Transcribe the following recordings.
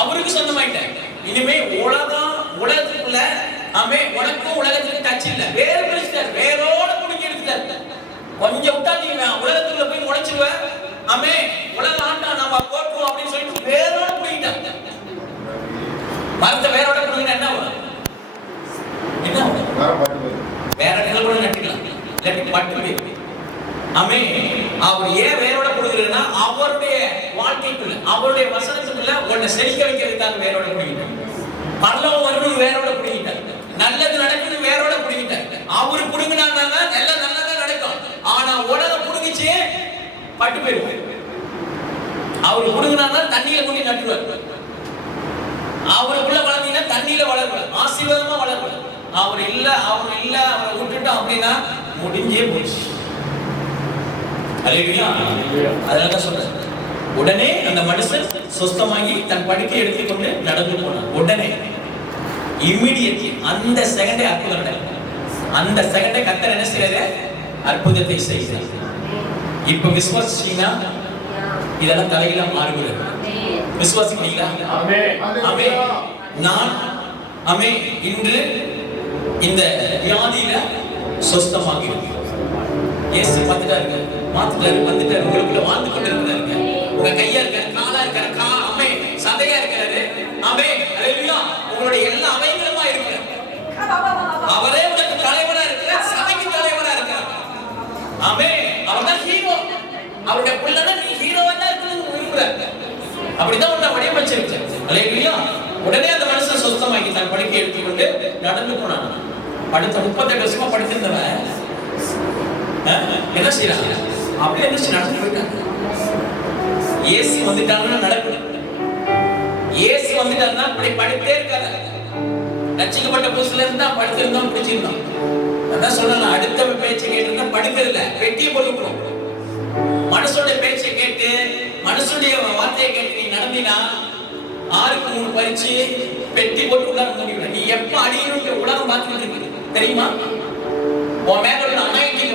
அவருக்கு சொந்தமாயிட்டேன். இனிமே உலகத்துக்குள்ள ஆமே உனக்கும் உலகத்துக்கு டச் இல்ல. வேற பிரிச்சுட்டார், வேரோட புடிங்கி எடுத்துட்டார். கொஞ்சம் விட்டா நீ உலகத்துக்குள்ள போய் முளைச்சிடுவ. ஆமே உலக ஆண்டா நம்ம போட்டுவோம் அப்படின்னு சொல்லிட்டு வேரோட புடிங்கிட்டாங்க. மரத்தை வேரோட புடிங்கினா என்ன ஆகும்? என்ன ஆகும்? வேற இடத்துல கூட நட்டுக்கலாம், இல்லாட்டி பட்டு போய். ஆமே அவர் ஏன் வேரோட புடுங்குறதுன்னா அவருடைய வாழ்க்கைக்குள்ள அவருடைய வசனத்துக்குள்ள உன்னை செழிக்க வைக்கிறதுக்காக வேரோட புடிங்கிட்டார். பரலோகம் வரணும் வேரோட புடிங்கிட்டார். நல்லது நடக்குது வேரோட புடிங்கிட்டார். அவரு புடுங்கினாங்க எல்லாம் நல்லதா நடக்கும். ஆனா உலகம் புடுங்கிச்சு பட்டு போயிடும். அவரு புடுங்கினாங்க தண்ணியில கொண்டு நட்டுருவார். அவருக்குள்ள வளர்ந்தீங்கன்னா தண்ணியில வளர்வார், ஆசீர்வாதமா வளர்வார். அவர் இல்ல அவரை விட்டுட்டோம் அப்படின்னா முடிஞ்சே போச்சு. அதனால சொல்றேன், உடனே அந்த மனுஷன் சுத்தமாகி தன் படுக்கை எடுத்துக்கொண்டு நடந்து போனான். உடனே இமிடியட்லி அந்த செகண்டே அற்புதம் நடக்கும். அந்த செகண்டே கர்த்தர் என்ன செய்யறாரு? அற்புதத்தை செய்கிறார். இப்ப விசுவாசிச்சீங்கன்னா இதெல்லாம் தலையில மாறுகிறது. விசுவாசிக்கிறீங்களா? ஆமென். நான் ஆமென் இன்று இந்த வியாதியில சுத்தமாகி இருக்கிறேன். இயேசு மாத்திட்டாரு, வந்துட்டாரு, உங்களுக்குள்ள வாழ்ந்து கொண்டு இருக்கிறாருங்க. உங்க கையா இருக்காரு, காலா இருக்காரு, ஆமென், சதையா இருக்காரு. ஆமென், ஹalleluya. உங்களுடைய எல்லா அவயங்களுமா இருக்கிறார். அவரே உனக்கு தலைவரா இருக்கிறார், சபைக்கு தலைவரா இருக்கிறார். ஆமென். அவர்தான் ஹீரோ. அவருடைய பிள்ளைனா நீ ஹீரோவா தான் இருக்கணும்னு விரும்புறாரு. அப்படிதான் உன்னை வடிவமைச்சிருக்காரு. ஹalleluya. உடனே அந்த மனுஷன் சுத்தமாக்கி தன் படுக்கை எடுத்துக்கொண்டு நடந்து போனான். அடுத்த 38 வருஷமா படுத்திருந்தவன் என்ன செய்யறாங்க? அப்படியே எந்திரிச்சு நடந்து போயிட்டாங்க. இயேசு வந்துட்டாங்கன்னா நடக்கணும். இயேசு வந்துட்டாருன்னா அப்படி படுத்தே இருக்காது. ரட்சிக்கப்பட்ட புதுசுல இருந்தா படுத்திருந்தோம், பிடிச்சிருந்தோம். அதான் சொல்லலாம், அடுத்த பேச்சை கேட்டிருந்தா படுக்கிறதில்ல, வெட்டியை போட்டுக்கிறோம். மனுஷனுடைய பேச்சை கேட்டு மனுஷனுடைய வார்த்தையை கேட்டு நீ நடந்தினா 6க்கு 3 பறிச்சு பெட்டி போட்டு உள்ளார முடியும். நீ எப்ப அடிக்கணும் உலகம் பார்த்துட்டு இருக்கு தெரியுமா? உன் மேல உள்ள அநாயகிங்க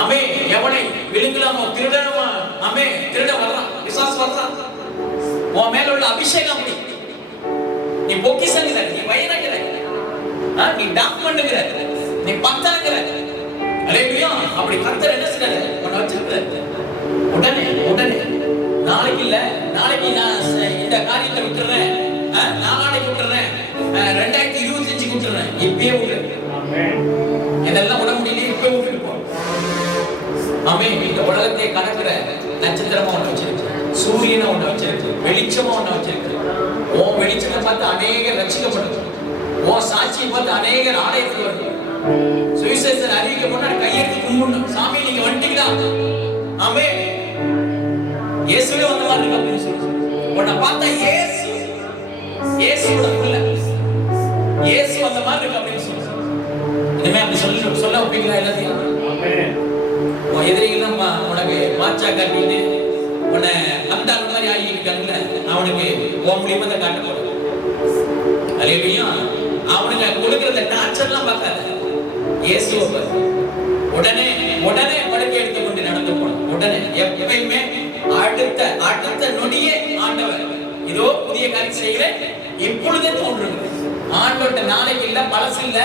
அமே எவனை விழுங்கலாமோ திருடனமா அமே திருட வர்றான், விசுவாச வர்றான். உன் மேல உள்ள அபிஷேகம் அப்படி. நீ பொக்கிஷங்கிற, நீ வயனங்கிற, நீ டாக்மண்ட்ங்கிற, நீ பத்தாங்கிற. ஹalleluya. அப்படி கர்த்தர் என்ன செய்றாரு? உன்னை வச்சிருக்காரு. உடனே நாளைக்கு இல்ல, நாளைக்கு நான் இந்த காரியத்தை விட்டுறேன், நாளைக்கு விட்டுறேன், 2025 விட்டுறேன், இப்பயே விட்டுறேன். ஆமென். இதெல்லாம் விட முடியல, இப்ப விட்டுட்டு போ. ஆமென். இந்த உலகத்தை கடக்கிற நட்சத்திரமா ஒண்ணு வச்சிருக்கு, சூரியனை ஒண்ணு வச்சிருக்கு, வெளிச்சமா ஒண்ணு வச்சிருக்கு. உன் வெளிச்சத்தை பார்த்து அநேகர் ரட்சிக்கப்படும். உன் சாட்சியை பார்த்து அநேகர் ஆலயத்துக்கு வருவாங்க. சுவிசேஷம் அறிவிக்க முன்னாடி கையெடுத்து கும்பிடணும். சாமி நீங்க வந்துட்டீங்களா? ஆமென். இயேசுவே வந்த மாதிரி இருக்கு அப்படின்னு சொல்லி உன்னை பார்த்தா இயேசுவோட பிள்ளை, இயேசு வந்த மாதிரி இருக்கு அப்படின்னு சொல்லி இனிமே அப்படி சொல்ல வைப்பீங்களா எல்லாத்தையும்? உன் எதிரிகள்லாம் உனக்கு மாச்சா காட்டிட்டு உன்னை அந்த மாதிரி ஆகிட்டாங்கல்ல, அவனுக்கு உன் மூலியமா தான் காட்ட போறோம். ஹalleluya. அவனுக்கு கொடுக்கிற டார்ச்சர்லாம் பார்க்காத, இயேசுவை பாரு. உடனே படுக்கை எடுத்துக்கொண்டு நடந்து போனோம். உடனே எப்பயுமே அடுத்த நொடியே ஆண்டவர் இதோ புதிய காரியம் செய்கிறேன் இப்பொழுதே தோன்றுங்க. ஆண்டவர்கிட்ட நாளைக்கு இல்ல, பழசு இல்ல,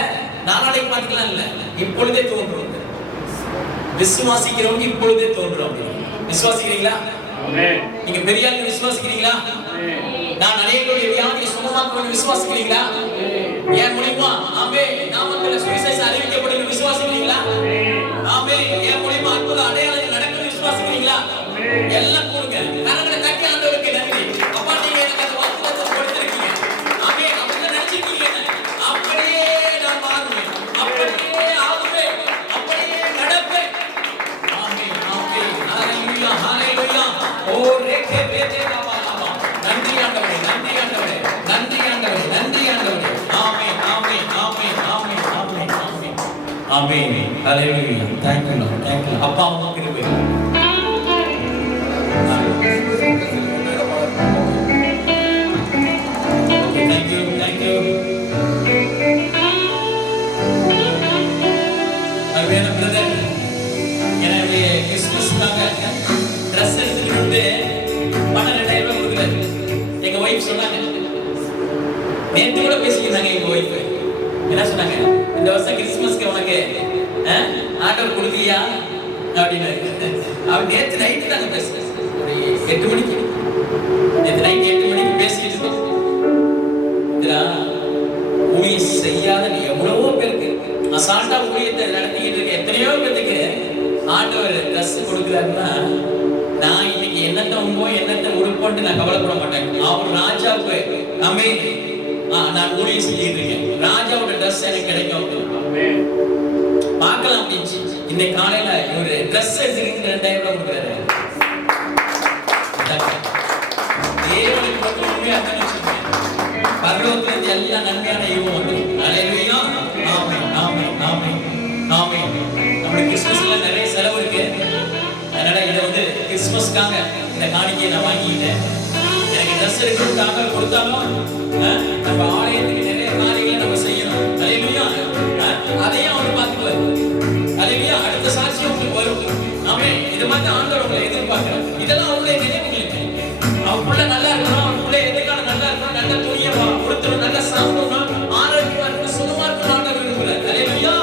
நாளைக்கு பார்த்துக்கலாம் இல்ல, இப்பொழுதே தோன்றுங்க. விசுவாசிக்கிறவங்க இப்பொழுதே தோன்றும். விசுவாசிக்கிறீங்களா? நீங்க பெரிய ஆளு விசுவாசிக்கிறீங்களா? நான் அநேகருடைய வியாதியை சுகமாக்குவேன் விசுவாசிக்கிறீங்களா? என் மூலியமா ஆமென் நாமத்தில் சுவிசேஷம் அறிவிக்கப்படும் விசுவாசிக்கிறீங்களா? ஆமென். என் மூலியமா அற்புத அடையாளங்கள் நடக்கும் விசுவாசிக்கிறீங்களா? எல்லாம் கொடுங்க. கரங்களை தட்டி ஆண்டவருக்கு நன்றி. அப்பா நீங்க எனக்கு அந்த வாக்குத்தத்தத்தை கொடுத்திருக்கீங்க. ஆமென். அப்படியே நினைச்சிருக்கீங்க. அப்படியே நான் மாறுவேன், அப்படியே ஆகுவேன், அப்படியே நடப்பேன். ஆமென். ஆமென். ஹalleluya, ஹalleluya. ஓ ரேகே பேதே பாபா. நன்றி ஆண்டவரே, நன்றி ஆண்டவரே, நன்றி ஆண்டவரே, நன்றி ஆண்டவரே. ஆமென், ஆமென், ஆமென், ஆமென், ஆமென், ஆமென். ஆமென். ஹalleluya. Thank you Lord. Thank you. அப்பா உமக்கு கிருபை. Thank you, thank you. அருமையான பிரதர், என்னுடைய கிறிஸ்துமஸ்க்காக ட்ரெஸ் எடுத்துக்கிட்டு 12,000 கொடுக்குறாரு. ஒய்ஃப் சொன்னாங்க, நேற்று கூட பேசிக்கிறாங்க எங்க ஒய்ஃப். என்ன சொன்னாங்க, இந்த வருஷம் கிறிஸ்துமஸ்க்கு உனக்கு ஆர்டர் கொடுத்தியா அப்படின்னு. அவர் நேற்று நைட்டு நாங்க பேசுறேன், ஒரு 8 மணிக்கு, நேற்று நைட் 8 மணிக்கு பேசிட்டு இருக்கோம். ஊழியம் செய்யாத எவ்வளவோ பேருக்கு, அசால்ட்டா ஊழியத்தை நடத்திக்கிட்டு இருக்க எத்தனையோ பேருக்கு ஆண்டவர் ட்ரெஸ் கொடுக்குறாருன்னா, நான் இன்னைக்கு என்னத்தை உண்போம் என்னத்தை உடுப்போன்ட்டு நான் கவலைப்பட மாட்டேன். அவர் ராஜாவுக்கு நான் ஊழியம் செஞ்சுட்டு இருக்கேன், ராஜாவோட ட்ரெஸ் எனக்கு கிடைக்கும் பார்க்கலாம் அப்படின்னு. இன்னைக்கு காலையில ஒரு ட்ரெஸ் எடுத்துக்கிட்டு 2000 ரூபாய் கொடுக்குறாரு. தேவனுக்கு மட்டும் உண்மையா பரலோகத்துல இருந்து எல்லா நன்மையான ஈவும் வந்து. அல்லேலூயா. ஆமென் ஆமென் ஆமென் ஆமென். நம்ம கிறிஸ்மஸ்ல நிறைய செலவு இருக்கு. அதனால இதை வந்து கிறிஸ்மஸ்க்காக இந்த காணிக்கையை நான் வாங்கிக்கிட்டேன். எனக்கு ட்ரெஸ் எடுக்கிறதுக்காக கொடுத்தாலும் நம்ம ஆலயத்துக்கு நிறைய காரியங்களை நம்ம செய்யணும். அல்லேலூயா. அதையும் அவர் பார்த்துக்குவார். அல்லேலூயா. அடுத்த சாட்சியம் உங்களுக்கு வரும். ஆமென். இது மாதிரி ஆண்டவர் உங்களை எதிர்பார்க்கிறார். இதெல்லாம் அவருடைய நினைவுகளுக்கு. அவன் புள்ள நல்லா இருக்கணும், அவன் புள்ள எதிர்காலம் நல்லா இருக்கணும், நல்ல துணியை கொடுத்துடும், நல்லா சாப்பிடணும், ஆரோக்கியமா இருக்கணும், சுகமா இருக்கணும் ஆண்டவர் விரும்புகிறார். அல்லேலூயா.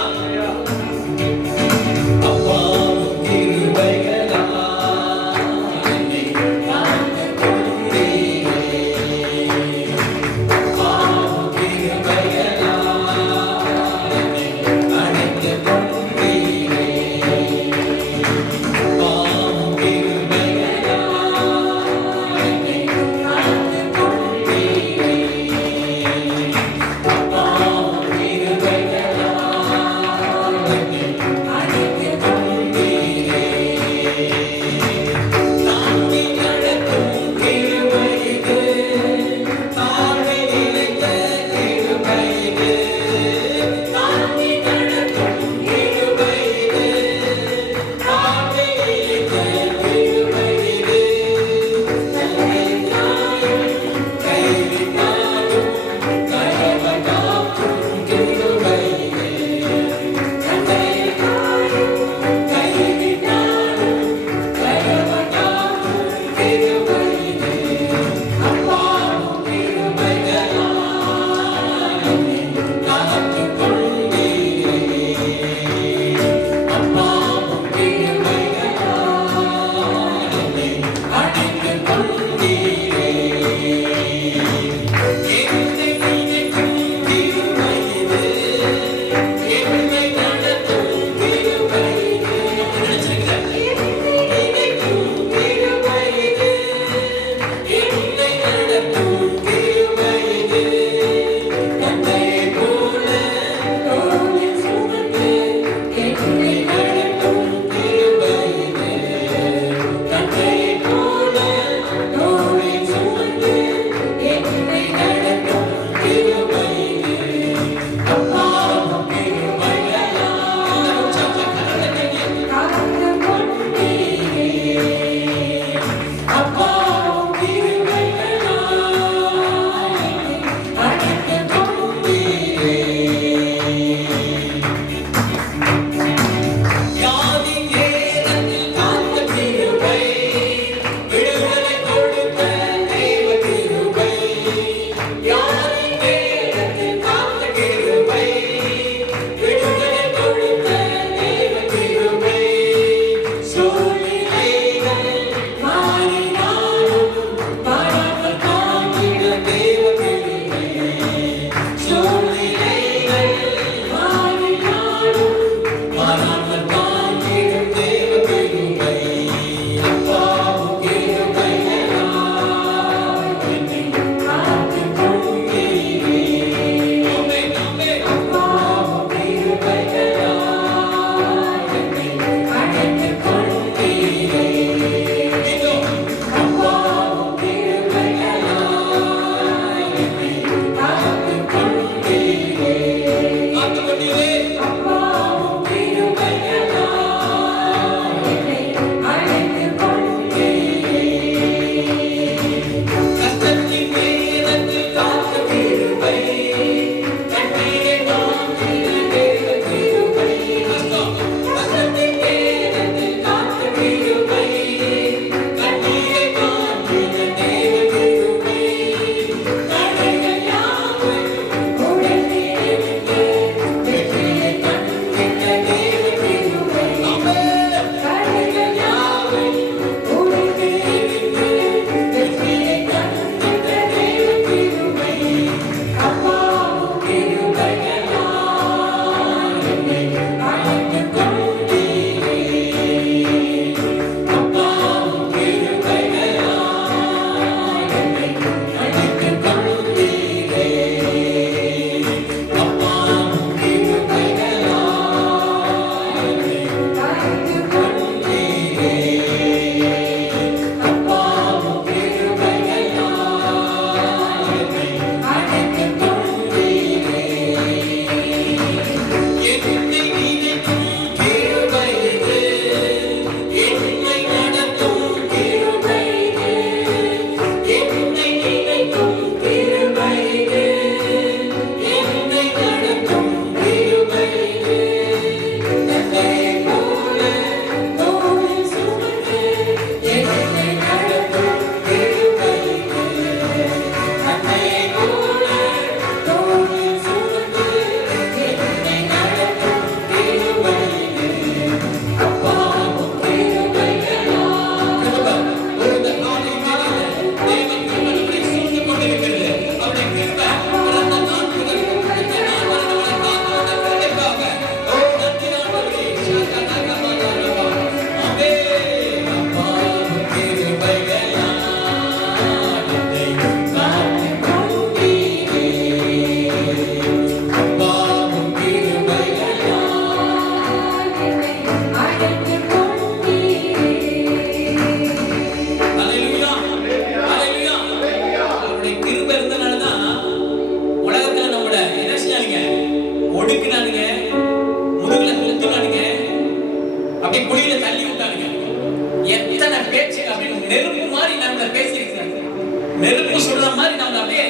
நெருப்பு சுடுற மாதிரி நம்ம அப்படியே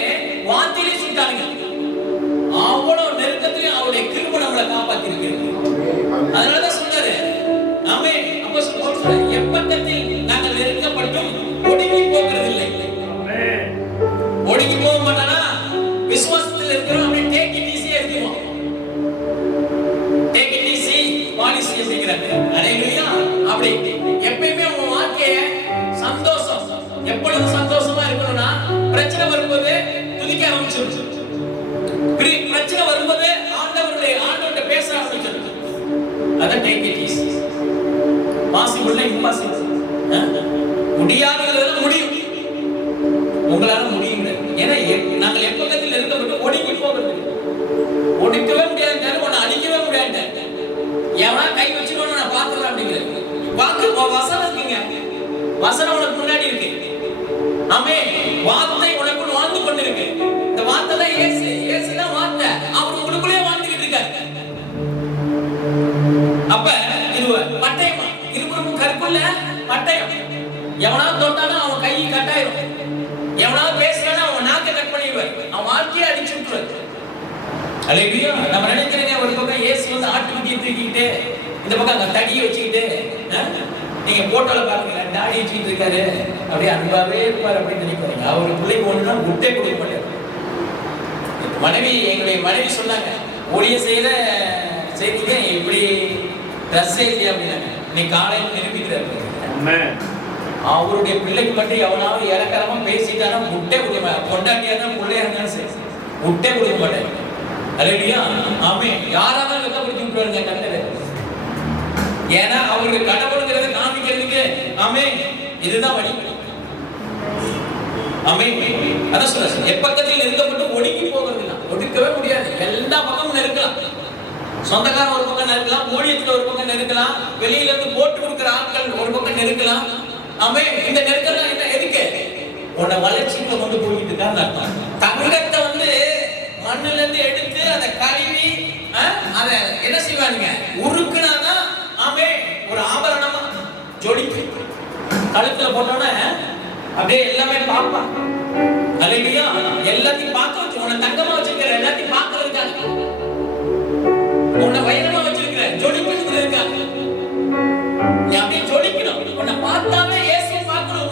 வார்த்தையிலே சுட்டாங்க. அவ்வளவு நெருக்கத்திலையும் அவருடைய கிருபை நம்மளை காப்பாத்தி இருக்கிறது. அதனாலதான் சொன்னாரு நாமே அப்போ சொல்ற எப்பக்கத்தில் நாங்கள் நெருக்கப்பட்டும் ஒடுங்கி போகிறதில்லை. ஒடுங்கி போக மாட்டானா விசுவாசத்தில் இருக்கிறோம். அப்படியே டேக் இட் ஈஸியா இருக்குவோம். டேக் இட் ஈஸி பாலிசி அப்படிங்கிறாங்க. ஹalleluya. அப்படி எப்பயுமே உங்க வாழ்க்கைய சந்தோஷம் எப்பொழுதும் சந்தோஷமா இருக்கணும்னா பிரச்சனை வரும்போது துதிக்க ஆரம்பிச்சிருச்சு. பிரச்சனை வரும்போது ஆண்டவர்கிட்ட பேச ஆரம்பிச்சிருச்சு. அதான் take it easy. Possible impossible. முடியாததெல்லாம் முடியும். உங்களால முடியும். ஏன்னா நாங்கள் எப்பக்கத்தில் நெருக்கப்பட்டு ஒடுங்கி போகிறது. ஒடுக்கவே முடியாது, உன்னை அடிக்கவே முடியாது. எவனா கை வச்சுக்கணும் நான் பார்த்துக்கிறேன் அப்படிங்கிறது வாக்கு வசனம் இருக்குங்க. வசனம் உனக்கு முன்னாடி இருக்கு. ஆமே. வார்த்தை உனக்குள் வாழ்ந்து கொண்டிருக்கு. இந்த வார்த்தை தான் இயேசு. இயேசு தான் வார்த்தை. அவர் உங்களுக்குள்ளே வாழ்ந்துகிட்டு இருக்காரு. அப்ப இது பட்டயமா இருபுறமும் கற்குள்ள பட்டயம். எவனாவது தொட்டானா அவன் கை கட்டாயிரும். எவனாவது பேசுறானா அவன் நாக்கை கட் பண்ணிடுவார். அவன் வாழ்க்கையை அடிச்சு விட்டுருவார். ஹalleluya. நம்ம நினைக்கிறேங்க ஒரு பக்கம் இயேசு வந்து ஆட்டுக்குட்டியை தூக்கிட்டு இந்த பக்கம் அந்த தடியை வச்சுக்கிட்டு நீங்க போட்டோல பாருங்க தாடி வச்சுக்கிட்டு இருக்காரு. அப்படியே அன்பாவே இருப்பார் அப்படின்னு நினைக்கிறீங்க. அவர் பிள்ளைக்கு ஒண்ணுனா முட்டை கொடுக்க மாட்டார். மனைவி எங்களுடைய மனைவி சொன்னாங்க ஊழிய செய்யற செய்திங்க இப்படி ட்ரெஸ் இல்லையா அப்படின்னாங்க. இன்னைக்கு காலையில் நிரூபிக்கிறார். அவருடைய பிள்ளைக்கு மட்டும் எவனாவது இலக்கரமா பேசிட்டானா முட்டை கொடுக்க மாட்டேன். கொண்டாட்டியா தான் பிள்ளையா இருந்தாலும் சரி முட்டை கொடுக்க மாட்டேன். ஹalleluya. ஆமே. யாராவது வெட்கப்படுத்தி விட்டுருவாங்க கண்டது. ஏன்னா அவருக்கு கடவுளுங்கிறத காமிக்கிறதுக்கு ஆமே இதுதான் வழி. ஆமே. அதான் சொல்றேன் எப்பக்கத்தில் நெருக்கப்பட்டு ஒடுங்கி போகிறது இல்லை. ஒடுக்கவே முடியாது. எல்லா பக்கமும் நெருக்கலாம். சொந்தக்காரன் ஒரு பக்கம் நெருக்கலாம், ஊழியத்துல ஒரு பக்கம் நெருக்கலாம், வெளியில இருந்து போட்டு கொடுக்குற ஆட்கள் ஒரு பக்கம் நெருக்கலாம். ஆமே. இந்த நெருக்கலாம் என்ன எதுக்கு? உன்னை வளர்ச்சிக்கு கொண்டு போயிட்டு இருக்கான்னு அர்த்தம். தங்கத்தை வந்து மண்ணுல இருந்து எடுத்து அதை கழுவி அதை என்ன செய்வானுங்க உருக்குனாதான் ஆமே ஒரு ஆபரணமா ஜொலிக்கும். கழுத்துல போட்டோன்னா அப்படியே எல்லாமே பார்ப்பான். ஹalleluya. எல்லாத்தையும் பார்க்க வச்சு உன்னை தங்கமா வச்சிருக்கிற எல்லாத்தையும் பார்க்கறதுக்காக உன்னை வைரமா வச்சிருக்கிற ஜொலிக்கிறதுக்கு இருக்காங்க. நீ அப்படியே ஜொலிக்கணும். உன்னை பார்த்தாவே இயேசு பார்க்கணும்.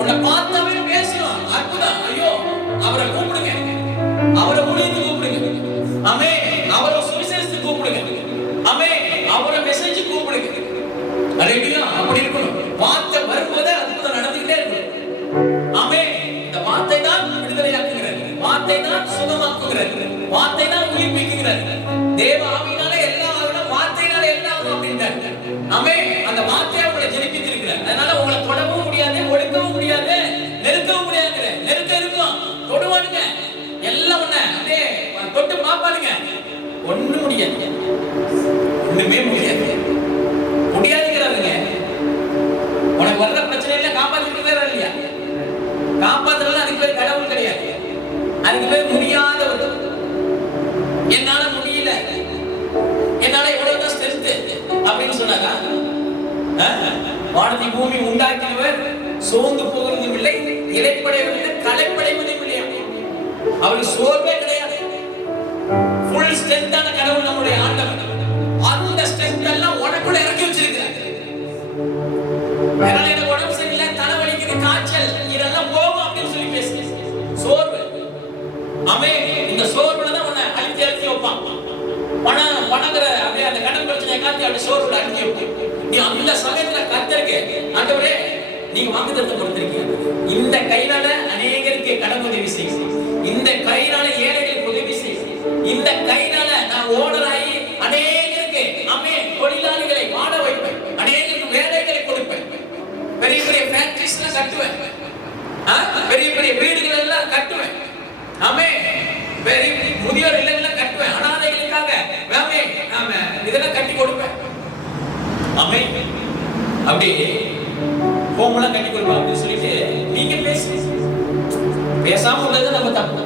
உன்னை பார்த்தாவே பேசணும். அற்புதம். ஐயோ அவரை கூப்பிடுங்க. அவரை ஊழியத்து கூப்பிடுங்க. ஆமே. அவரை சுவிசேஷத்து கூப்பிடுங்க. ஆமே. அவரை மெசேஜ் கூப்பிடுங்க. ஹalleluya. அப்படி இருக்கணும். வார்த்தை வரும்போது அற்புதம் நடந்துகிட்டே இருக்கணும். ஆமே. இந்த வார்த்தை தான் விடுதலையாக்குகிறது. வார்த்தை தான் சுகமாக்குகிறது. வார்த்தை தான் உயிர்ப்பிக்கிறது. தேவ ஆவியினாலே எல்லாம் ஆகணும். வார்த்தையினாலே எல்லாம் ஆகும் அப்படின்றாங்க. ஆமே. அந்த வார்த்தையை உங்களை ஜெனிப்பித்திருக்கிறார். அதனால உங்களை தொடவும் முடியாது, ஒடுக்கவும் முடியாது, நெருக்கவும் முடியாது. நெருக்க இருக்கும், தொடுவானுங்க எல்லாம் ஒண்ணு அப்படியே தொட்டு பாப்பானுங்க. ஒண்ணு முடியாது. ஒண்ணுமே முடியாது. முடியாதுங்கிறாருங்க. உனக்கு வர்ற பிரச்சனை இல்ல காப்பாத்திக்கிறதே இல்லையா? காப்பாத்துறது அதுக்கு பேர் கடவுள் கிடையாது. அதுக்கு பேர் முடியாதவர். என்னால முடியல, என்னால எவ்வளவுதான் ஸ்ட்ரென்த் அப்படின்னு சொன்னாங்க. வானத்தை பூமி உண்டாக்கினவர் சோர்ந்து போகிறதும் இல்லை, இலைப்படைவதில்லை, களைப்படைவதும் இல்லையா? அவருக்கு சோர்வே கிடையாது. ஃபுல் ஸ்ட்ரென்த்தான கடவுள் நம்முடைய ஆண்டவர். அந்த ஸ்ட்ரென்த் எல்லாம் உனக்குள்ள இறக்கி வச்சிருக்கிறார். அதனால எனக்கு உடம்பு சரியில்லை, தலைவலிக்குது, காய்ச்சல் இதெல்லாம் போகும் அப்படின்னு சொல்லி பேசு. சோர்வு ஆமே. இந்த சோர்வுல தான் உன்னை அழுத்தி அழுத்தி வைப்பான். பணங்கிற அப்படியே அந்த கடன் பிரச்சனையை காட்டி அப்படி சோர்வுல அழுத்தி வைப்பான். நீ அந்த சமயத்துல கர்த்தருக்கு ஆண்டவரே நீங்க வாக்குத்தத்தம் கொடுத்திருக்கீங்க. இந்த கையினால அநேகருக்கு கடன் உதவி செய்யும். இந்த கையினால ஏழைகளுக்கு உதவி செய்யும். இந்த கையினால நான் ஓனராகி அநேகருக்கு ஆமே தொழிலாளிகளை வாழ வைப்பேன். அநேகருக்கு வேலைகளை கொடுப்பேன். பெரிய பெரிய ஃபேக்டரிஸ் எல்லாம் கட்டுவேன். பெரிய பெரிய வீடுகள் எல்லாம் கட்டுவேன். ஆமே. பெரிய முதியோர் இல்லங்கள் கட்டுவேன். அனாதைகளுக்காக ஆமே ஆமே இதெல்லாம் கட்டி கொடுப்பேன். ஆமே. அப்படி ஹோம்லாம் கட்டி கொடுப்பேன் அப்படின்னு சொல்லிட்டு நீங்க பேசாம உள்ளது நம்ம தப்பு.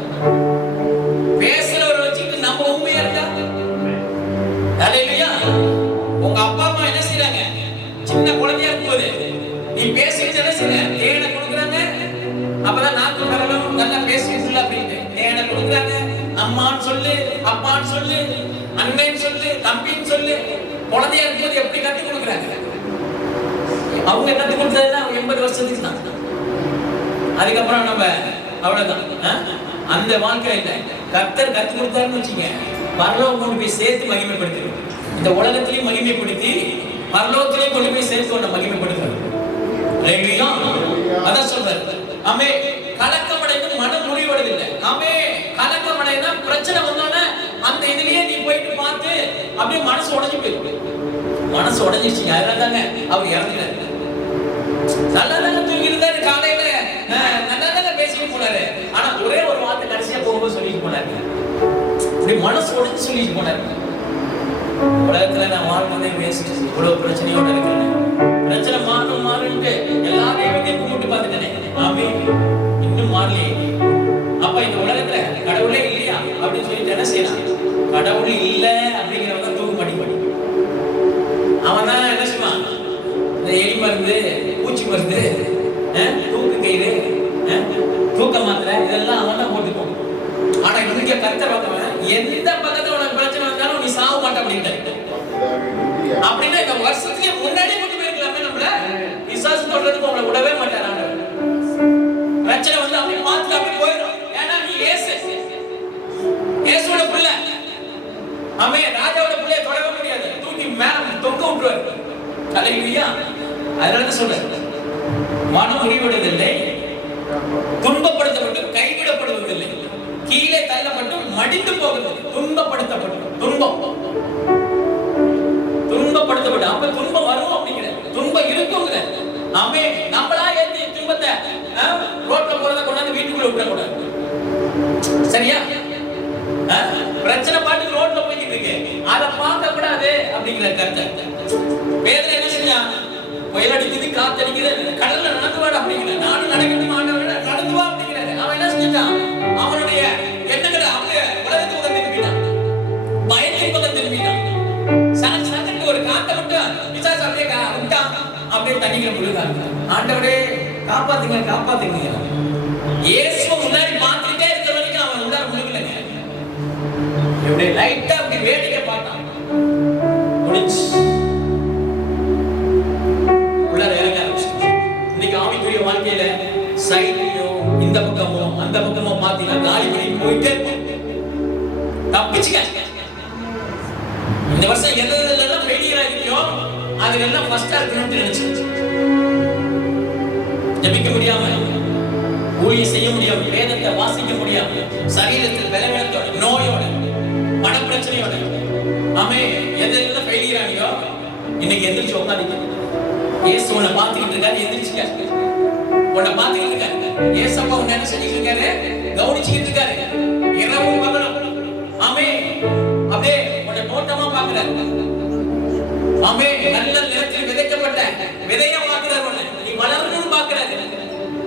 பேசுறவரை வச்சுக்கிட்டு நம்ம உண்மையா இருக்கா? ஹalleluya. உங்க அப்பா அம்மா என்ன செய்றாங்க? சின்ன குழந்தையா இருக்கும்போது நீ பேசிட்டு என்ன செய்ற? தேனை கொடுக்குறாங்க. அப்பதான் நாக்கு வரணும் நல்லா பேசிட்டு அப்படின்னு ஏன கொடுக்குறாங்க. அம்மான்னு சொல்லு, அப்பான்னு சொல்லு, அண்ணன் சொல்லு, தம்பின்னு சொல்லு. குழந்தையா இருக்கும்போது எப்படி கத்து கொடுக்குறாங்க? அவங்க கத்து கொடுத்ததுன்னா 80 வருஷத்துக்கு தான். அதுக்கப்புறம் நம்ம அவ்வளவுதான். அந்த வாழ்க்கை இல்லை. கர்த்தர் கத்து கொடுத்தாருன்னு வச்சுங்க, பரலோகம் கொண்டு போய் சேர்த்து மகிமைப்படுத்துறது. இந்த உலகத்திலையும் மகிமைப்படுத்தி பரலோகத்திலையும் கொண்டு போய் சேர்த்து கொண்ட மகிமைப்படுத்துறது. அதான் சொல்றாரு. ஆமே, கலக்கமடைந்து மனம் முடிவடைதில்லை. ஆமே, கலக்கமடைந்தா பிரச்சனை வந்தோன்னே அந்த இதுலயே நீ போயிட்டு பார்த்து அப்படியே மனசு உடைஞ்சு போயிடும். மனசு உடைஞ்சிருச்சுங்க. அதனால தாங்க அவர் இறந்துட்டாரு. நல்லா தானே தூங்கி இருந்தாரு, காலையில நல்லா தானே பேசிட்டு போனாரு. ஆனா ஒரே ஒரு வார்த்தை கடைசியா போகும்போது சொல்லிட்டு போனாரு. இப்படி மனசு உடைஞ்சு சொல்லிட்டு போனாரு. உலகத்துல நான் வாழ்வதே வேஸ்ட், இவ்வளவு பிரச்சனையோட இருக்கிறேன். பிரச்சனை மாறுன்ட்டு எல்லாரையும் வெளியே கும்பிட்டு பார்த்துட்டேனே, ஆமே இன்னும் மாறலையே. அப்ப இந்த உலகத்துல கடவுளே இல்லையா அப்படின்னு சொல்லிட்டு என்ன செய்யலாம்? கடவுள் இல்லை அப்படிங்கிறவங்க தூக்கு மாட்டி அவன் தான் என்ன செய்வான்? இந்த எலி மருந்து, பூச்சி மருந்து, தூக்கு கயிறு, தூக்க மாத்திரை, இதெல்லாம் அவன் தான் போட்டுக்கும். ஆனா இங்க கர்த்தர் பார்த்தவன் எந்த பக்கத்துல உனக்கு பிரச்சனை வந்தாலும் நீ சாக மாட்ட அப்படின்ட்டு. அப்படின்னா இந்த வருஷத்துலயே முன்னாடியே கொண்டு போயிருக்கலாமே. நம்மள விசுவாசம் சொல்றதுக்கு உங்களை விடவே மாட்டார். பிரச்சனை வந்து அப்படி பார்த்துட்டு அப்படி போயிடும். ஏன்னா நீ இயேசுவோட பிள்ளை. ஆமே, ராஜாவோட பிள்ளைய தொடவே முடியாது. தூக்கி மேல தொங்க விட்டுருவாரு. அல்லேலூயா. அதனால சொல்றேன், மனம் முடிவடைவதில்லை, துன்பப்படுத்தப்பட்டு கைவிடப்படுவதில்லை, கீழே தள்ளப்பட்டு மடிந்து போகிறது. துன்பப்படுத்தப்பட்டு துன்பப்படுத்தப்பட்டு அப்ப துன்பம் வரும் அப்படிங்கிற, துன்பம் இருக்குங்கிற. ஆமே, நம்மளா ஏத்தி துன்பத்தை ரோட்ல போறத கொண்டாந்து வீட்டுக்குள்ள விடக்கூடாது. சரியா? பிரச்சனை பாட்டு ரோட்ல போய்கிட்டு இருக்கு, அதை பார்க்க கூடாது அப்படிங்கிற கருத்தை. வேதனை என்ன செஞ்சா? புயல் அடிக்குது, காத்து அடிக்குது, கடல்ல நடந்து வாட அப்படிங்கிற. நானும் நடக்கணும் ஆண்டவரே, நடந்து வா அப்படிங்கிறாரு. அவன் என்ன செஞ்சான்? அவனுடைய எண்ணங்களை அப்படியே உலகத்துக்கு பக்கம் திரும்பிட்டான், பயத்தின் பக்கம் திரும்பிட்டான். சனக்கு ஒரு காத்த விட்டான், பிசாசு அப்படியே விட்டான், அப்படியே தண்ணிகளை முழுகாங்க. ஆண்டவரே காப்பாத்துங்க காப்பாத்துங்க. இயேசுவை முன்னாடி பார்த்துட்டே இருக்கிற வரைக்கும் அவன் உள்ளார முழுகலைங்க. எப்படி லைட்டா அப்படி வேடிக்கை பார்த்தான், முடிச்சு உள்ளார இறங்க ஆரம்பிச்சு. இன்னைக்கு ஆவிக்குரிய வாழ்க்கையில சைட்லயோ இந்த பக்கமோ அந்த பக்கமோ பார்த்தீங்கன்னா காலி பண்ணி போயிட்டே இருக்கும். தப்பிச்சுக்க. இந்த வருஷம் எதெல்லாம் ஃபெயிலியர் ஆகிருக்கோ அதுக்கெல்லாம் ஃபர்ஸ்டா இருக்கணும்னு நினைச்சு ஜெபிக்க முடியாம, ஊழியம் செய்ய முடியாம, வேதத்தை வாசிக்க முடியாம, சரீரத்தில் பலவீனத்தோட, நோயோட, பணப்பிரச்சனையோட, ஆமே எதெல்லாம் ஃபெயிலியர் ஆகியோ இன்னைக்கு எந்திரிச்சு உட்காந்துக்க. இயேசு உன்னை பார்த்துக்கிட்டு இருக்காரு, எந்திரிச்சுக்க. உன்னை பார்த்துக்கிட்டு இருக்காரு. இயேசப்பா உன்னை என்ன செஞ்சுட்டு இருக்காரு? கவனிச்சுக்கிட்டு இருக்காரு. இரவும் பகலும். ஆமே, அப்படியே உன்னை தோட்டமா பார்க்கிறாரு. ஆமே, நல்ல நிலத்தில் விதைக்கப்பட்ட விதையா பார்க்கிறார். உன்னை நீ வளரணும்னு பார்க்கிறாரு.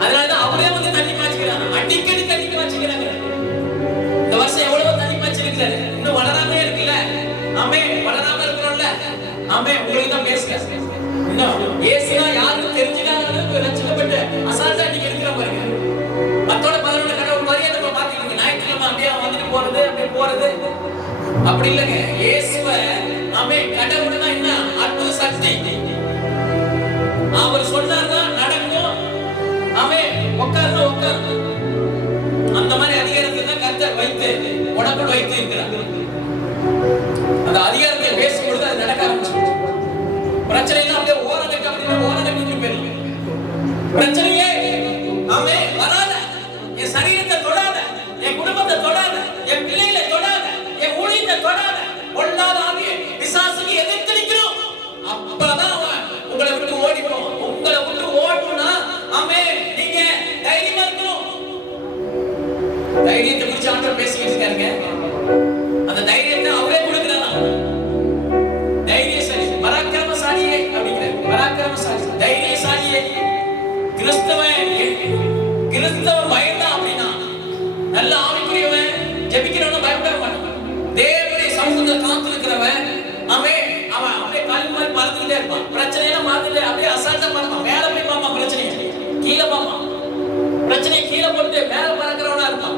அதனாலதான் அவரே வந்து தண்ணி பாய்ச்சுக்கிறாங்க, அடிக்கடி தண்ணி பாய்ச்சுக்கிறாங்க. இந்த வருஷம் எவ்வளவு தண்ணி பாய்ச்சிருக்கிறாரு, இன்னும் வளராம இருக்குல்ல. ஆமே, வளராம இருக்கிறோம்ல. ஆமே, உங்களுக்கு தான் பேசுகிறேன். ஏசுனா யாருக்கும் தெரிஞ்சுக்காத அளவுக்கு ரட்சிக்கப்பட்டு அசால்ட்டா நீங்க இருக்கிற பாருங்க. 10-11 கடவுள் மாதிரியே நம்ம பார்த்துக்கிட்டு ஞாயிற்றுக்கிழமை அப்படியே வந்துட்டு போறது, அப்படியே போறது அப்படி இல்லைங்க. இயேசுவை ஆமே கடவுள்னா என்ன? அற்புத சக்தி. அவர் சொன்னார்தான் நடக்கும். ஆமே, உட்கார்ந்து உட்கார்ந்து அந்த மாதிரி அதிகாரத்தை தான் கர்த்தர் வைத்து உடம்புல வைத்து இருக்கிறார். அந்த அதிகாரத்தை பேசும்பொழுது அது நடக்க ஆரம்பிச்சு. பிரச்சனைலாம் அப்படியே ஓரங்கட்டு அப்படின்னா ஓரங்கட்டு போயிடும். பிரச்சனையே ஆமே வராத, என் சரீரத்தை தொடாத, என் குடும்பத்தை தொடாத, என் பிள்ளைகளை தொடாத, என் ஊழியத்தை தொடாத, பொல்லாத ஆவியை பிசாசுக்கு எதிர்த்து நிற்கிறோம். அப்பதான் உங்களை விட்டு ஓடிப்போம். உங்களை விட்டு ஓடணும்னா ஆமே நீங்க தைரியமா இருக்கணும். தைரியத்தை குறித்து ஆண்டவர் பேசிக்கிட்டு இருக்காருங்க. அந்த தைரியத்தை அவரே கொடுக்கிறாரா? தைரியசாலி, பராக்கிரமசாலியே அப்படிங்கிறார். பராக்கிரமசாலி, தைரியசாலியே. கிறிஸ்தவன் பயந்தான் அப்படின்னா நல்ல ஆவிக்குரியவன், ஜெபிக்கிறவன் பயப்பட மாட்டான். தேவனுடைய சமூகத்தை காத்திருக்கிறவன் அவன் அப்படியே கால் மாதிரி பறந்துகிட்டே இருப்பான். பிரச்சனையெல்லாம் பார்த்துட்டு அப்படியே அசால்ட்டா பார்ப்பான். மேல போய் பார்ப்பான், பிரச்சனையை கீழே பார்ப்பான். பிரச்சனையை கீழே போட்டு மேல பறக்கிறவனா இருப்பான்.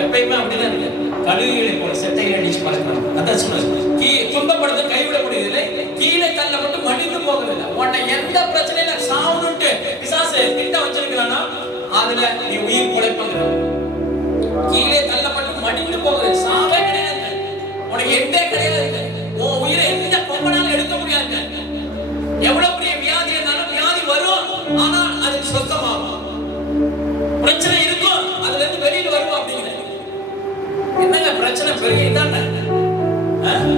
எப்பயுமே அப்படிதான் இருக்கு. கழுகுகளை போல செட்டையை அடிச்சு பறக்கிறான். அதான் சொன்னாரு, துன்பப்படுத்த கைவிடப்படுவதில்லை, கீழே தள்ளப்பட்டு மடிந்து போகவில்லை. உன்னை எந்த பிரச்சனையில சாவுன்னுட்டு பிசாசு திட்டம் வச்சிருக்கிறானா அதுல நீ உயிர் பிழைப்புங்கிற. கீழே தள்ளப்பட்டு மடிந்து போகிறது சாவே கிடையாது. உனக்கு எந்தே கிடையாது. உன் உயிரை எந்த கொம்பனாலும் எடுக்க முடியாது. எவ்வளவு பெரிய வியாதி இருந்தாலும் வியாதி வரும், ஆனால் அது சொந்தமாகும். பிரச்சனை இருக்கும், அதுல இருந்து வெளியில வரும் அப்படிங்கிற. என்னங்க பிரச்சனை பெரிய இதான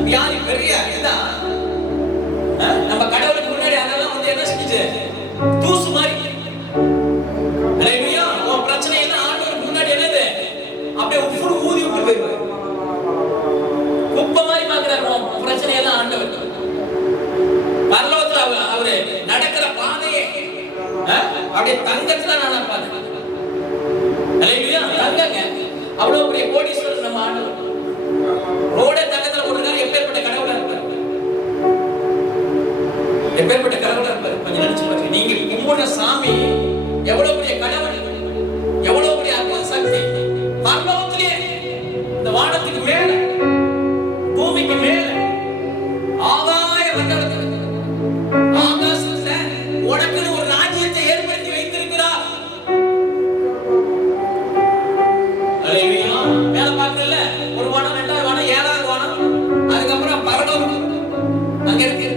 வியாதி பெரிய இதா? நம்ம கடவுளுக்கு முன்னாடி அதெல்லாம் வந்து என்ன செஞ்சுச்சு? தூசு மாதிரி. அல்லேலூயா. உன் பிரச்சனை எல்லாம் ஆண்டவருக்கு முன்னாடி என்னது? அப்படியே உப்புடு ஊதி விட்டு போயிடுவார். குப்பை மாதிரி பார்க்கிறார் உன் பிரச்சனை எல்லாம் ஆண்டவர். பரலோகத்துல அவரு நடக்கிற பாதையே அப்படியே தங்கத்துல நான் பாருங்க. அல்லேலூயா. தங்கங்க அவ்வளவு பெரிய கோடீஸ்வரர் நம்ம ஆண்டவர். ரோடே தங்கத்துல போடுறாரு. எப்பேற்பட்ட கடவுளா இருப்பாரு, எப்பேற்பட்ட கடவுளா இருப்பாரு. கொஞ்சம் நினைச்சு பாருங்க. நீங்க கும்பிடுற சாமி எவ்வளவு பெரிய கடவுள், எவ்வளவு பெரிய அற்புத சக்தி. பரலோகத்திலே இந்த வானத்துக்கு மேல பூமிக்கு மேல ஆகாய மண்டலத்துல ஆகாசத்துல உனக்குன்னு ஒரு ராஜ்யத்தை ஏற்படுத்தி வைத்திருக்கிறார். அல்லேலூயா. மேல பார்க்கல ஒரு வானம், ரெண்டாவது வானம், ஏழாவது வானம், அதுக்கப்புறம் பரலோகம் அங்க இருக்கு.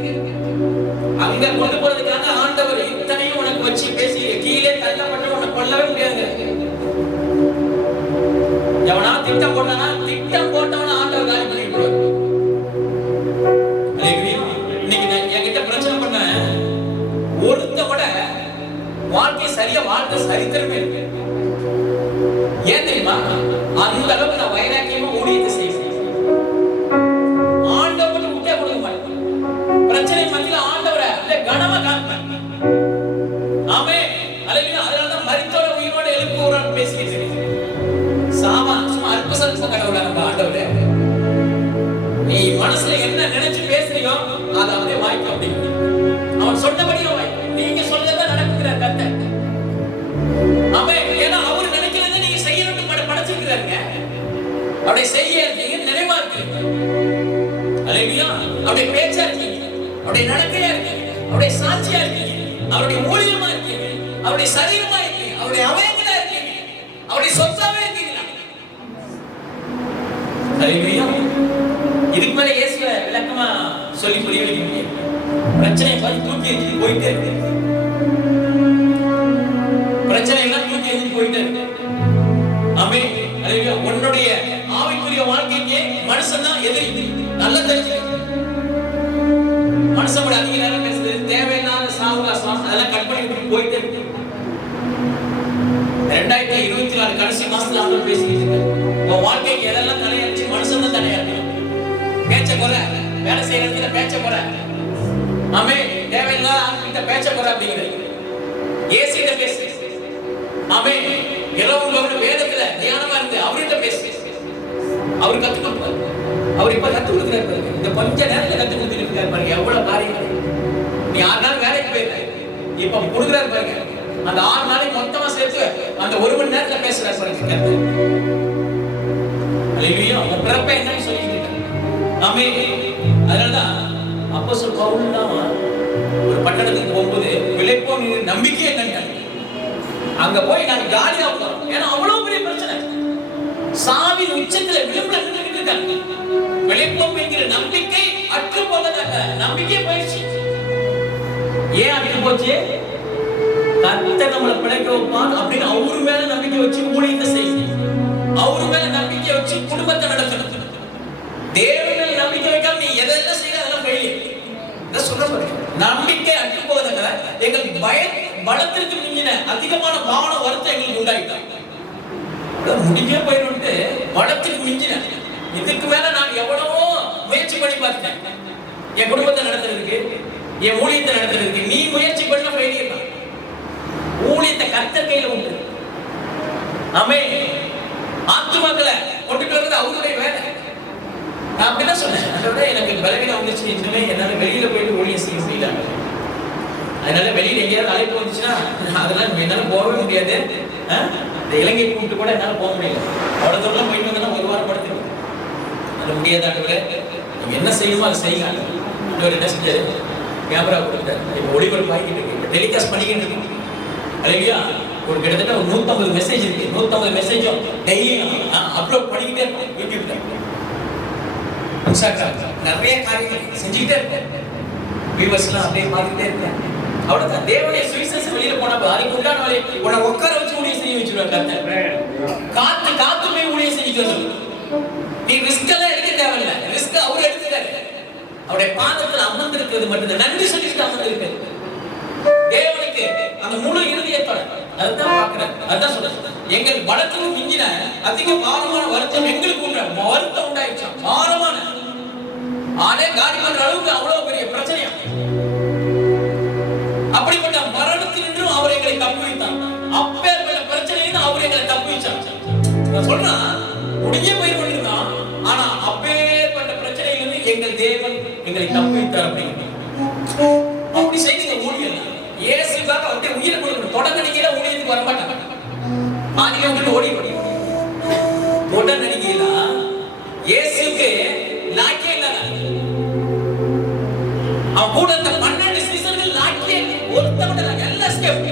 அங்க கொண்டு போறதுக்காக ஆண்டவர் இத்தனையும் உனக்கு வச்சு பேசி கீழே தள்ளப்பட்டு உன்னை கொல்லவே முடியாது. எவனா திட்டம் போட்டானா, திட்டம் போட்டவன ஆண்டவர் காலி பண்ணிட்டு. இன்னைக்கு என்கிட்ட பிரச்சனை பண்ண ஒருத்த கூட வாழ்க்கை சரியா வாழ்க்கை சரித்திரமே இருக்கு. ஏன் தெரியுமா? அந்த அளவுக்கு நான் வைராக்கியமா ஊழியத்தை செய்வேன். ஆண்டவர் விட்டே கொடுக்க மாட்டேன். பிரச்சனை மத்தியில ஆண்டவரை கனமா காப்பேன். ஆமே. அல்லேலூயா. அதனாலதான் மரித்தோரை உயிரோட எழுப்புவார்னு பேசிக்கிட்டு இருக்கேன். சாவா சும்மா அற்புத கடவுளா நம்ம ஆண்டவரே. நீ மனசுல என்ன நினைச்சு பேசுறியோ அதை அவனே வாய்க்கும். அப்படி அவன் சொன்னபடியே வாய்க்கும். நீங்க சொல்லதான் நடக்குகிறார் கர்த்தர். ஆமே. ஏன்னா அவர் நினைக்கிறத நீங்க செய்யணும்னு படைச்சிருக்கிறாருங்க. அப்படியே செய்ய இருக்கீங்க, நிறைவா இருக்கீங்க. அல்லேலூயா. அப்படியே பேச்சா இருக்கீங்க, அப்படியே நடக்கையா இருக்கீங்க, அவருடைய சாட்சியா இருக்கீங்க, அவருடைய ஊழியமா இருக்கீங்க, அவருடைய சரீரமா இருக்கீங்க, அவருடைய அவயங்களா இருக்கீங்க, அவருடைய சொத்தாவே இருக்கீங்க. அல்லேலூயா. இதுக்கு மேல இயேசுவை விளக்கமா சொல்லி புரிய வைக்க முடியாது. பிரச்சனையை பார்த்து தூக்கி எறிஞ்சு போயிட்டே இருக்கு. பிரச்சனை எல்லாம் தூக்கி எறிஞ்சு போயிட்டே இருக்கு. ஆமென். அல்லேலூயா. உன்னுடைய ஆவிக்குரிய வாழ்க்கைக்கு மனுஷன் தான் எதிரி. நல்லா தெரிஞ்சுக்க. மனுஷன் கூட அதிக நேரம் பேசுறது, தேவையில்லாத சாவகாசம் அதெல்லாம் கட் பண்ணி போயிட்டே இருக்கு. 2024 கடைசி மாசத்துல அவங்க பேசிக்கிட்டு இருக்காங்க. உன் வாழ்க்கைக்கு எதெல்லாம் தடையாச்சு? மனுஷன் தான் தடையாச்சு. பேச்ச குறை, வேலை செய்யறதுல பேச்ச குறை. ஆமே. தேவையில்லாத ஆட்கிட்ட பேச்ச குறை அப்படிங்கிறது. ஏசிட்ட பேசு. ஆமே. எல்லோரும் வேதத்துல தியானமா இருந்து அவர்கிட்ட பேசு. அவர் கத்துக் கொடுப்பாரு. அவர் இப்ப கத்துக் கொடுக்கிறார் பாருங்க. இந்த கொஞ்ச நேரத்துல கத்துக் கொடுத்துட்டு இருக்காரு பாருங்க. எவ்வளவு காரியம். நீ 6 நாள் வேலைக்கு போயிருக்க, இப்ப கொடுக்குறாரு பாருங்க. அந்த 6 நாளைக்கு மொத்தமா சேர்த்து அந்த 1 மணி நேரத்துல பேசுறாரு பாருங்க கர்த்தர். அல்லேலூயா. உன் பிறப்பை என்னன்னு சொல்லிட்டு இருக்காரு. ஆமே. அதனாலதான் அப்போஸ்தலர் பவுல் ஒரு பட்டணத்துக்கு போகும்போது பிழைப்போம் நம்பிக்கை என்னன்னு அங்க போய் நாங்க ஜாலியா போறோம். ஏன்னா அவ்வளவு பெரிய பிரச்சனை. சாவின் உச்சத்துல விளிம்புல நின்றுட்டு இருக்காங்க. பிழைப்போம் என்கிற நம்பிக்கை அற்று போனதாக. நம்பிக்கை போயிடுச்சு. ஏன் அற்று போச்சு? கர்த்தர் நம்மளை பிழைக்க வைப்பான் அப்படின்னு அவரு மேல நம்பிக்கை வச்சு ஊழியத்தை செய்யணும். அவரு மேல நம்பிக்கை வச்சு குடும்பத்தை நடத்தணும். தேவன் மேல நம்பிக்கை வைக்காம நீ எதெல்லாம் செய்ய அதெல்லாம் ஃபெயிலியர். இத சொல்ல பாருங்க. நம்பிக்கை அற்று போவதுங்க எங்களுக்கு பலத்திற்கு மிஞ்சின அதிகமான பாவன வருத்தம் எங்களுக்கு உண்டாயிட்டாங்க. முடிஞ்சே போயிட்டு பலத்திற்கு மிஞ்சின இதுக்கு மேல நான் எவ்வளவோ முயற்சி பண்ணி பார்த்துட்டேன். என் குடும்பத்தை நடத்துறதுக்கு, என் ஊழியத்தை நடத்துறதுக்கு. நீ முயற்சி பண்ண ஃபெயிலியர் தான். ஊழியத்தை கர்த்தர் கையில உண்டு. ஆமென். ஆத்துமக்களை கொண்டுட்டு வர்றது அவருடைய வேலை. நான் அப்படிதான் சொன்னேன். அதோட எனக்கு பலவீனம் வந்துச்சு. இன்னுமே என்னால வெளியில போயிட்டு ஊழியம் செய்ய முடியல. அதனால வெளியில எங்கேயாவது அழைப்பு வந்துச்சுன்னா அதெல்லாம் என்னால போகவே முடியாது. இந்த இலங்கை கூப்பிட்டு கூட என்னால போக முடியல. அவ்வளவு தூரம் போயிட்டு வந்தா ஒரு வாரம் படுத்துருவேன். அது முடியாதாண்டவரே, நீங்க என்ன செய்யணுமோ அதை செய்யுங்க. இன்னொரு என்ன செஞ்சாரு, கேமரா கொடுத்தாரு. இப்போ ஒளிபரப்பு ஆகிட்டு இருக்கு, டெலிகாஸ்ட் பண்ணிக்கிட்டு இருக்கு. இல்லையா, ஒரு கிட்டத்தட்ட ஒரு 150 மெசேஜ் இருக்கு. 150 மெசேஜும் டெய்லியும் அப்லோட் பண்ணிக்கிட்டே இருக்கும். யூடியூப்ல, இன்ஸ்டாகிராம் நிறைய காரியங்கள் செஞ்சுக்கிட்டே இருக்கேன். வியூவர்ஸ்லாம் அப்படியே பார்த்துக்கிட்டே இருக்கேன். அவ்வளவுதான். தேவனுடைய சுவிசேஷம் வெளியில போனப்ப அதுக்கு உண்டான உன்னை உட்கார வச்சு ஊழியம் செய்ய வச்சிருவாங்க. காத்து காத்து போய் ஊழியம் செஞ்சுட்டு நீ ரிஸ்க் எல்லாம் எடுக்க தேவையில்லை. ரிஸ்க் அவர் எடுத்துட்டாரு. அவருடைய பாதத்தில் அமர்ந்து இருக்கிறது மட்டும்தான். நன்றி சொல்லிட்டு அமர்ந்து இருக்கிறது தேவனுக்கு அந்த முழு இறுதியத்தோட. அதுதான் பாக்குறேன். அதுதான் சொல்றேன். எங்கள் பலத்திலும் மிஞ்சின அதிக பாரமான வருத்தம் எங்களுக்கு வருத்தம் உண்டாயிடுச்சு. பாரமான ஆனே காடி பண்ற அளவுக்கு அவ்வளவு பெரிய பிரச்சனையா. அப்படிப்பட்ட மரணத்தினின்றும் அவர் எங்களை தப்பு வைத்தார். அப்பேற்பட்ட பிரச்சனையிலிருந்து அவர் எங்களை தப்பு வச்சார். சொல்றா முடிஞ்ச போய் கொண்டிருந்தான். ஆனா அப்பேற்பட்ட பிரச்சனையிலிருந்து எங்கள் தேவன் எங்களை தப்பு வைத்தார். அப்படி செய்து ஊழியர் இயேசுக்காக வந்து உயிரை கொடுக்கணும். தொடர்நடிக்கையில ஊழியத்துக்கு வரமாட்டாங்க. பாதிக்க விட்டு ஓடி தொடர்நடிக்கையில இயேசுக்கு லாக்கியே இல்லாத அவன் கூட இந்த 12 சீசன்கள் லாக்கியே ஒருத்தவட எல்லாம் ஸ்டெப்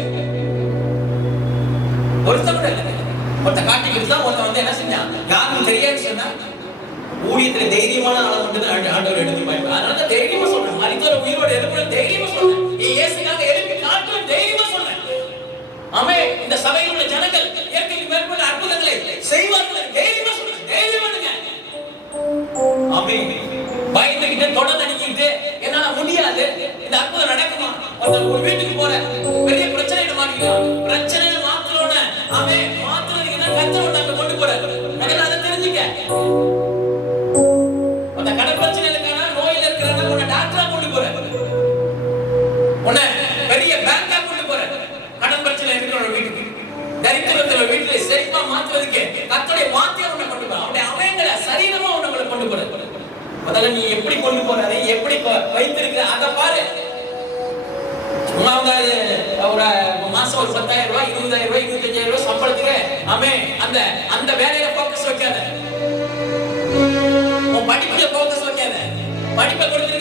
ஒருத்தவட ஒருத்த காட்டிக்கிட்டு தான் ஒருத்த வந்து என்ன செஞ்சான் யாரும் தெரியாது சொன்னா ஊழியத்துல தைரியமான ஆளை மட்டும் தான் ஆண்டவர் எடுத்து பாய்ப்பார். அதனால தைரியமா சொல்றேன். மரித்தோர உயிரோட எழுப்புற தைரியமா சொல்றேன். இயேசுக்காக எழுப்பி காட்டுவேன் தைரியமா சொல்றேன். ஆமே. இந்த சபையில் உள்ள ஜனங்கள் இயற்கைக்கு மேற்பட்ட அற்புதங்களை செய்வார்கள். தைரியமா சொல்றேன். தைரியமானுங்க. ஆமே. பயந்துகிட்டு தொடர்ந்து நடிக்கிட்டு என்னால முடியாது, இந்த அற்புதம் நடக்குமா? ஒரு வீட்டுக்கு போற பெரிய பிரச்சனை மாட்டிக்கலாம். பிரச்சனையை மாத்தணும்னு ஆமே மாத்துறதுக்கு என்ன கத்தர் அங்க கொண்டு போற முதல்ல அதை தெரிஞ்சுக்க. அந்த கடன் பிரச்சனைக்கான நோயில இருக்கிறவங்க உன்னை டாக்டரா கொண்டு போற, உன்னை பெரிய பேங்கா கொண்டு போற. கடன் பிரச்சனை இருக்கிற வீட்டுக்கு தரித்திரத்துல வீட்டுல செழிப்பா மாத்துறதுக்கு கத்தோடைய வார்த்தையை உன்னை கொண்டு போற. அவருடைய அவயங்களை சரீரமா உன்னை கொண்டு போற. முதல்ல நீ எப்படி கொண்டு போறாரு, எப்படி வைத்திருக்கிற அதை பாரு. ஒரு மாசம் ஒரு 10,000 ரூபாய் 20,000 ரூபாய் 25,000 ரூபாய் சம்பளத்துக்கு ஆமே அந்த வேலையில போக்கஸ் வைக்காத. உன் படிப்புல போக்கஸ் வைக்காத. படிப்பை கொடுத்து